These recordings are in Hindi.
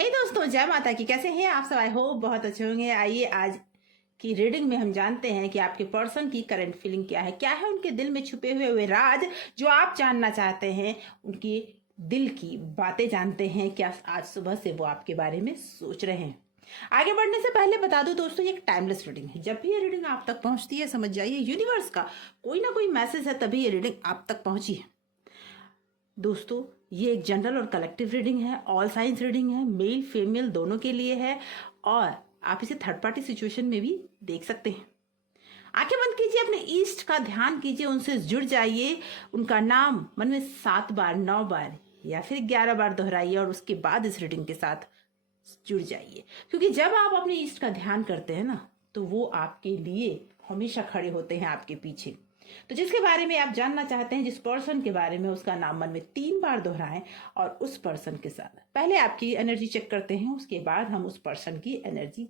हे दोस्तों, जय माता की। कैसे हैं आप सब? आई होप बहुत अच्छे होंगे। आइए आज की रीडिंग में हम जानते हैं कि आपके पर्सन की करंट फीलिंग क्या है उनके दिल में छुपे हुए राज जो आप जानना चाहते हैं। उनकी दिल की बातें जानते हैं। क्या आज सुबह से वो आपके बारे में सोच रहे हैं? आगे बढ़ने से पहले बता दूं दोस्तों, ये एक टाइमलेस रीडिंग है। जब भी ये रीडिंग आप तक पहुंचती है, समझ जाइए यूनिवर्स का कोई ना कोई मैसेज है, तभी ये रीडिंग आप तक पहुंची है। दोस्तों, ये एक जनरल और कलेक्टिव रीडिंग है, ऑल साइंस रीडिंग है, मेल फीमेल दोनों के लिए है और आप इसे थर्ड पार्टी सिचुएशन में भी देख सकते हैं। आंखें बंद कीजिए, अपने ईस्ट का ध्यान कीजिए, उनसे जुड़ जाइए। उनका नाम मन में 7 बार, 9 बार या फिर 11 बार दोहराइए और उसके बाद इस रीडिंग के साथ जुड़ जाइए। क्योंकि जब आप अपने ईस्ट का ध्यान करते हैं ना, तो वो आपके लिए हमेशा खड़े होते हैं, आपके पीछे। तो जिसके बारे में आप जानना चाहते हैं, जिस पर्सन के बारे में, उसका नाम मन में 3 बार दोहराएं और उस पर्सन के साथ पहले आपकी एनर्जी चेक करते हैं, उसके बाद हम उस पर्सन की एनर्जी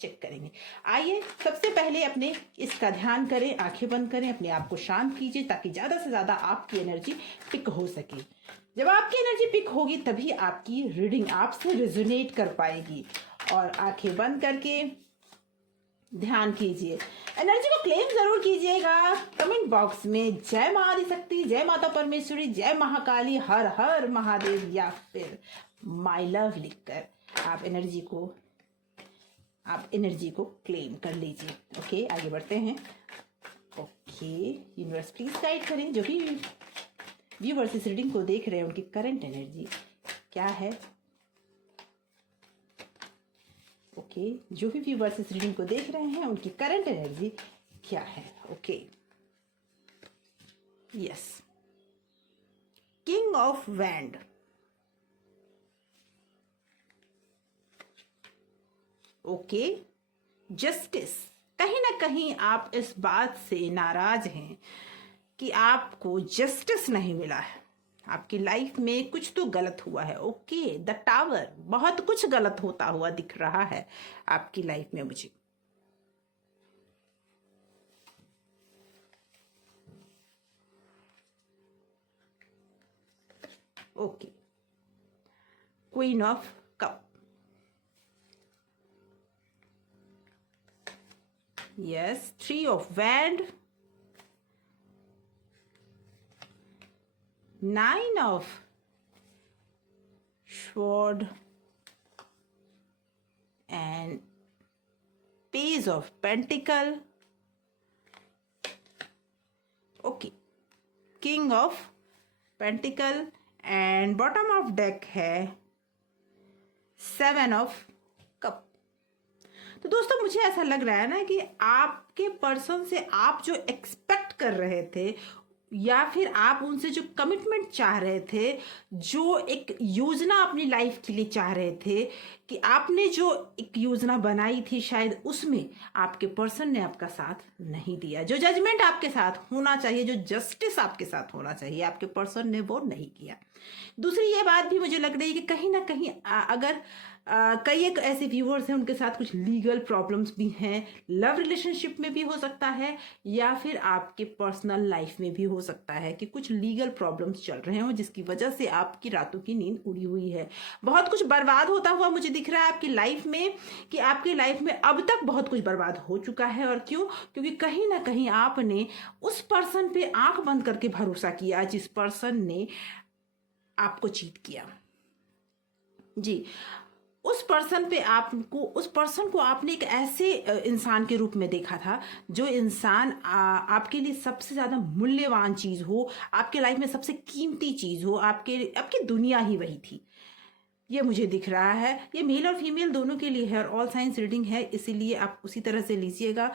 चेक करेंगे। आइए सबसे पहले अपने इसका ध्यान करें, आंखें बंद करें, अपने आप को शांत कीजिए ताकि ज्यादा से ज्यादा आपकी एनर्जी पिक हो सके। जब आपकी एनर्जी पिक होगी तभी आपकी रीडिंग आपसे रेजोनेट कर पाएगी। और आंखें बंद करके ध्यान कीजिए, एनर्जी को क्लेम जरूर कीजिएगा। कमेंट बॉक्स में जय मां आदिशक्ति, जय माता परमेश्वरी, जय महाकाली, हर हर महादेव या फिर माय लव लिखकर आप एनर्जी को क्लेम कर लीजिए। ओके, आगे बढ़ते हैं। ओके, यूनिवर्स प्लीज गाइड करें। जो भी व्यूअर्स इस रीडिंग को देख रहे हैं, उनकी करंट एनर्जी क्या है। ओके, जो भी व्यूअर्स इस रीडिंग को देख रहे हैं, उनकी करंट एनर्जी क्या है। Okay, yes, king of wand. Okay, justice. कहीं ना कहीं आप इस बात से नाराज हैं कि आपको जस्टिस नहीं मिला है। आपकी लाइफ में कुछ तो गलत हुआ है। Okay, the tower. बहुत कुछ गलत होता हुआ दिख रहा है आपकी लाइफ में मुझे। Okay, queen of cup. Yes, 3 of wand, 9 of sword and page of pentacle. Okay, king of pentacle and bottom of deck है 7 of cup। तो दोस्तों, मुझे ऐसा लग रहा है ना कि आपके पर्सन से आप जो एक्सपेक्ट कर रहे थे या फिर आप उनसे जो कमिटमेंट चाह रहे थे, जो एक योजना अपनी लाइफ के लिए चाह रहे थे, कि आपने जो एक योजना बनाई थी, शायद उसमें आपके पर्सन ने आपका साथ नहीं दिया। जो जजमेंट आपके साथ होना चाहिए, जो जस्टिस आपके साथ होना चाहिए, आपके पर्सन ने वो नहीं किया। दूसरी ये बात भी मुझे लग रही है कि कहीं ना कहीं अगर कई एक ऐसे व्यूअर्स हैं, उनके साथ कुछ लीगल प्रॉब्लम्स भी हैं। लव रिलेशनशिप में भी हो सकता है या फिर आपके पर्सनल लाइफ में भी हो सकता है कि कुछ लीगल प्रॉब्लम्स चल रहे हो, जिसकी वजह से आपकी रातों की नींद उड़ी हुई है। बहुत कुछ बर्बाद होता हुआ मुझे दिख रहा है आपकी लाइफ में, कि आपकी लाइफ में अब तक बहुत कुछ बर्बाद हो चुका है। और क्यों? क्योंकि कहीं ना कहीं आपने उस पर्सन पे आंख बंद करके भरोसा किया जिस पर्सन ने आपको चीट किया। जी, उस पर्सन को आपने एक ऐसे इंसान के रूप में देखा था, जो इंसान आपके लिए सबसे ज्यादा मूल्यवान चीज हो, आपके लाइफ में सबसे कीमती चीज हो, आपकी दुनिया ही वही थी। ये मुझे दिख रहा है। ये मेल और फीमेल दोनों के लिए है और ऑल साइंस रीडिंग है, इसीलिए आप उसी तरह से लीजिएगा।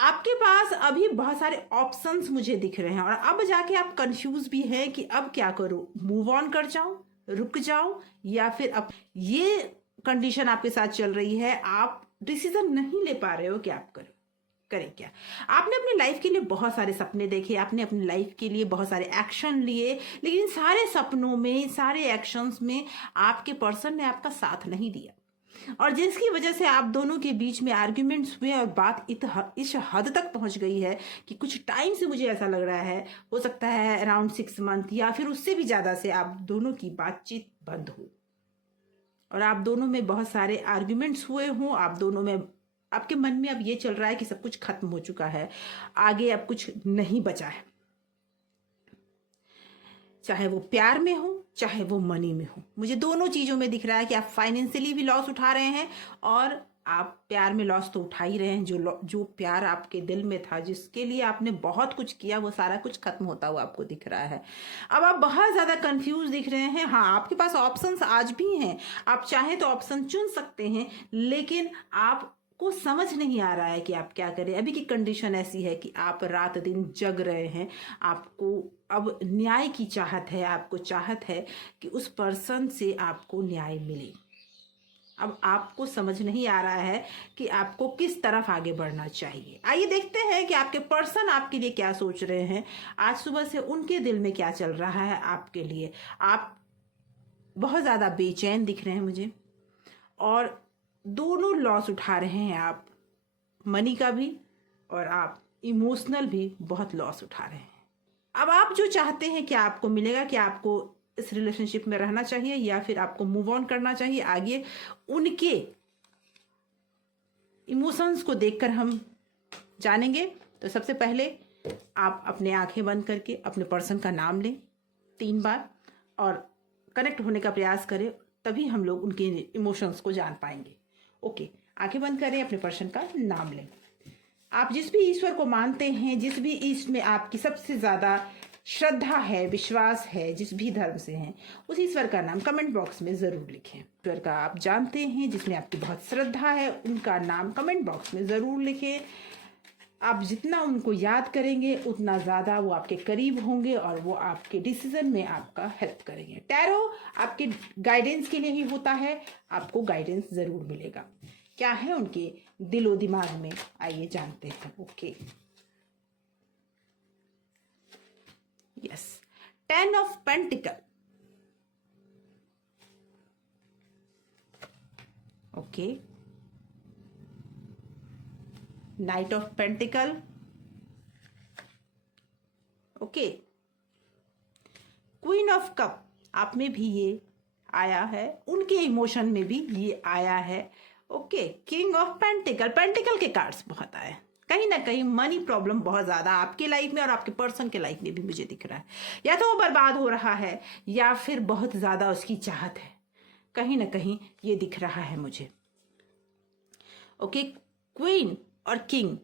आपके पास अभी बहुत सारे ऑप्शंस मुझे दिख रहे हैं और अब जाके आप कंफ्यूज भी हैं कि अब क्या करूं, मूव ऑन कर जाऊं, रुक जाऊं, या फिर अब ये कंडीशन आपके साथ चल रही है, आप डिसीजन नहीं ले पा रहे हो कि आप करें क्या। आपने अपनी लाइफ के लिए बहुत सारे सपने देखे, आपने अपनी लाइफ के लिए बहुत सारे एक्शन लिए, लेकिन सारे सपनों में, सारे एक्शंस में आपके पर्सन ने आपका साथ नहीं दिया और जिसकी वजह से आप दोनों के बीच में आर्ग्यूमेंट्स हुए और बात इस हद तक पहुंच गई है कि कुछ टाइम से मुझे ऐसा लग रहा है, हो सकता है अराउंड 6 मंथ या फिर उससे भी ज्यादा से आप दोनों की बातचीत बंद हो। और आप दोनों में बहुत सारे आर्ग्यूमेंट्स हुए हों, आप दोनों में, आपके मन में अब ये चल रहा है कि सब कुछ खत्म हो चुका है, आगे अब कुछ नहीं बचा है, चाहे वो प्यार में हो चाहे वो मनी में हो। मुझे दोनों चीज़ों में दिख रहा है कि आप फाइनेंशियली भी लॉस उठा रहे हैं और आप प्यार में लॉस तो उठा ही रहे हैं। जो प्यार आपके दिल में था, जिसके लिए आपने बहुत कुछ किया, वो सारा कुछ खत्म होता हुआ आपको दिख रहा है। अब आप बहुत ज़्यादा कंफ्यूज दिख रहे हैं। हाँ, आपके पास ऑप्शंस आज भी हैं, आप चाहें तो ऑप्शन चुन सकते हैं, लेकिन आपको समझ नहीं आ रहा है कि आप क्या करें। अभी की कंडीशन ऐसी है कि आप रात दिन जग रहे हैं। आपको अब न्याय की चाहत है, आपको चाहत है कि उस पर्सन से आपको न्याय मिले। अब आपको समझ नहीं आ रहा है कि आपको किस तरफ आगे बढ़ना चाहिए। आइए देखते हैं कि आपके पर्सन आपके लिए क्या सोच रहे हैं। आज सुबह से उनके दिल में क्या चल रहा है आपके लिए। आप बहुत ज़्यादा बेचैन दिख रहे हैं मुझे, और दोनों लॉस उठा रहे हैं आप, मनी का भी और आप इमोशनल भी बहुत लॉस उठा रहे हैं। अब आप जो चाहते हैं क्या आपको मिलेगा? क्या आपको इस रिलेशनशिप में रहना चाहिए या फिर आपको मूव ऑन करना चाहिए? आगे उनके इमोशंस को देखकर हम जानेंगे। तो सबसे पहले आप अपने आंखें बंद करके अपने पर्सन का नाम लें 3 बार और कनेक्ट होने का प्रयास करें, तभी हम लोग उनके इमोशंस को जान पाएंगे। ओके, आंखें बंद करें, अपने पर्सन का नाम लें। आप जिस भी ईश्वर को मानते हैं, जिस भी ईश्वर में आपकी सबसे ज़्यादा श्रद्धा है, विश्वास है, जिस भी धर्म से हैं, उस ईश्वर का नाम कमेंट बॉक्स में ज़रूर लिखें। ईश्वर का आप जानते हैं जिसमें आपकी बहुत श्रद्धा है, उनका नाम कमेंट बॉक्स में ज़रूर लिखें। आप जितना उनको याद करेंगे उतना ज़्यादा वो आपके करीब होंगे और वो आपके डिसीजन में आपका हेल्प करेंगे। टैरो आपके गाइडेंस के लिए ही होता है, आपको गाइडेंस ज़रूर मिलेगा। क्या है उनके दिलो दिमाग में, आइए जानते हैं। Okay, yes, 10 of pentacle. Okay, night of pentacle. Okay, queen of cup. आप में भी ये आया है, उनके इमोशन में भी ये आया है। Okay, king of pentacle. Pentacle के कार्ड्स बहुत आए। कहीं ना कहीं मनी प्रॉब्लम बहुत ज़्यादा आपके लाइफ में और आपके पर्सन के लाइफ में भी मुझे दिख रहा है। या तो वो बर्बाद हो रहा है या फिर बहुत ज़्यादा उसकी चाहत है, कहीं ना कहीं ये दिख रहा है मुझे। ओके, क्वीन और किंग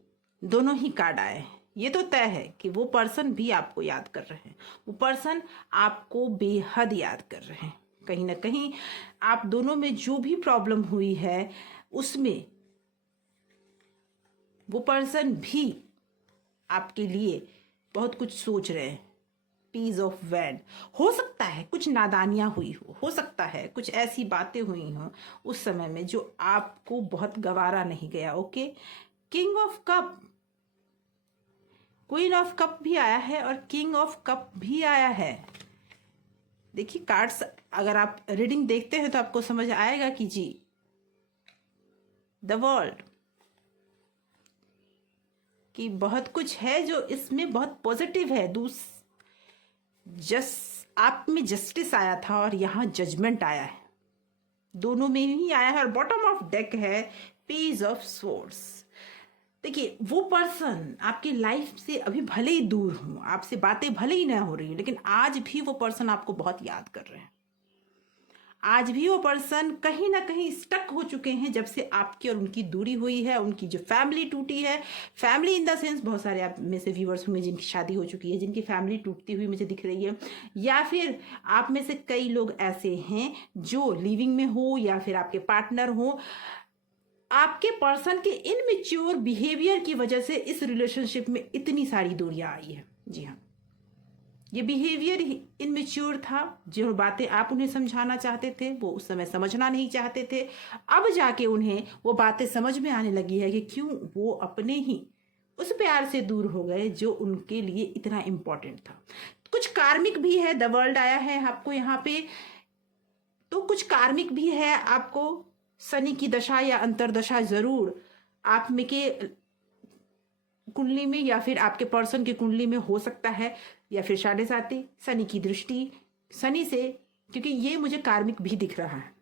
दोनों ही कार्ड आए हैं। ये तो तय है कि वो पर्सन भी आपको याद कर रहे हैं, वो पर्सन आपको बेहद याद कर रहे हैं। कहीं ना कहीं आप दोनों में जो भी प्रॉब्लम हुई है उसमें वो पर्सन भी आपके लिए बहुत कुछ सोच रहे हैं। Piece of wand. हो सकता है कुछ नादानियां हुई हो सकता है कुछ ऐसी बातें हुई हों उस समय में जो आपको बहुत गवारा नहीं गया। Okay, king of cup, queen of cup भी आया है और किंग ऑफ कप भी आया है। देखिए कार्ड्स, अगर आप रीडिंग देखते हैं तो आपको समझ आएगा कि जी द वर्ल्ड कि बहुत कुछ है जो इसमें बहुत पॉजिटिव है। आप में जस्टिस आया था और यहाँ जजमेंट आया है, दोनों में ही आया है। और बॉटम ऑफ डेक है पेज ऑफ स्वॉर्ड्स। देखिए वो पर्सन आपकी लाइफ से अभी भले ही दूर हो, आपसे बातें भले ही ना हो रही है, लेकिन आज भी वो पर्सन आपको बहुत याद कर रहे हैं। आज भी वो पर्सन कहीं ना कहीं स्टक हो चुके हैं जब से आपकी और उनकी दूरी हुई है, उनकी जो फैमिली टूटी है। फैमिली इन द सेंस, बहुत सारे आप में से व्यूवर्स होंगे जिनकी शादी हो चुकी है, जिनकी फैमिली टूटती हुई मुझे दिख रही है, या फिर आप में से कई लोग ऐसे हैं जो लिविंग में हो या फिर आपके पार्टनर हो। आपके पर्सन के इनमेच्योर बिहेवियर की वजह से इस रिलेशनशिप में इतनी सारी दूरियां आई है। जी हाँ, ये बिहेवियर इनमेच्योर था। जो बातें आप उन्हें समझाना चाहते थे वो उस समय समझना नहीं चाहते थे। अब जाके उन्हें वो बातें समझ में आने लगी है कि क्यों वो अपने ही उस प्यार से दूर हो गए जो उनके लिए इतना इम्पोर्टेंट था। कुछ कार्मिक भी है, द वर्ल्ड आया है आपको यहाँ पे, तो कुछ कार्मिक भी है। आपको शनि की दशा या अंतरदशा जरूर आप में के कुंडली में या फिर आपके पर्सन की कुंडली में हो सकता है, या फिर 7.5 शनि की दृष्टि शनि से, क्योंकि ये मुझे कार्मिक भी दिख रहा है।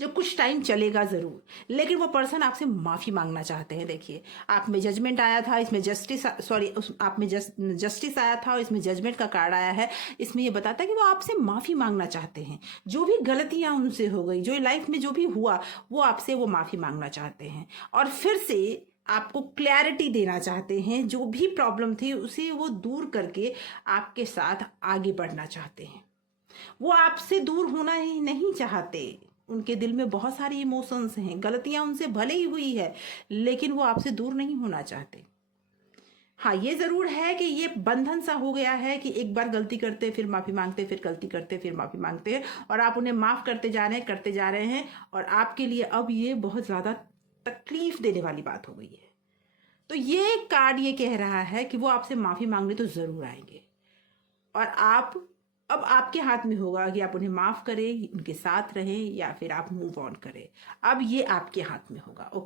जो कुछ टाइम चलेगा ज़रूर, लेकिन वो पर्सन आपसे माफ़ी मांगना चाहते हैं। देखिए, आप में जजमेंट आया था, इसमें जस्टिस, सॉरी, आप में जस्टिस आया था और इसमें जजमेंट का कार्ड आया है। इसमें ये बताता है कि वो आपसे माफ़ी मांगना चाहते हैं। जो भी गलतियां उनसे हो गई, जो लाइफ में जो भी हुआ, वो आपसे वो माफ़ी मांगना चाहते हैं और फिर से आपको क्लैरिटी देना चाहते हैं। जो भी प्रॉब्लम थी उसे वो दूर करके आपके साथ आगे बढ़ना चाहते हैं। वो आपसे दूर होना ही नहीं चाहते। उनके दिल में बहुत सारी इमोशंस हैं, गलतियां उनसे भले ही हुई है, लेकिन वो आपसे दूर नहीं होना चाहते। हाँ, ये जरूर है कि ये बंधन सा हो गया है कि एक बार गलती करते फिर माफी मांगते, फिर गलती करते फिर माफी मांगते हैं और आप उन्हें माफ करते जा रहे हैं और आपके लिए अब ये बहुत ज्यादा तकलीफ देने वाली बात हो गई है। तो ये कार्ड ये कह रहा है कि वो आपसे माफी मांगने तो जरूर आएंगे और आप, अब आपके हाथ में होगा कि आप उन्हें माफ करें, उनके साथ रहें या फिर आप मूव ऑन करें। अब ये आपके हाथ में होगा।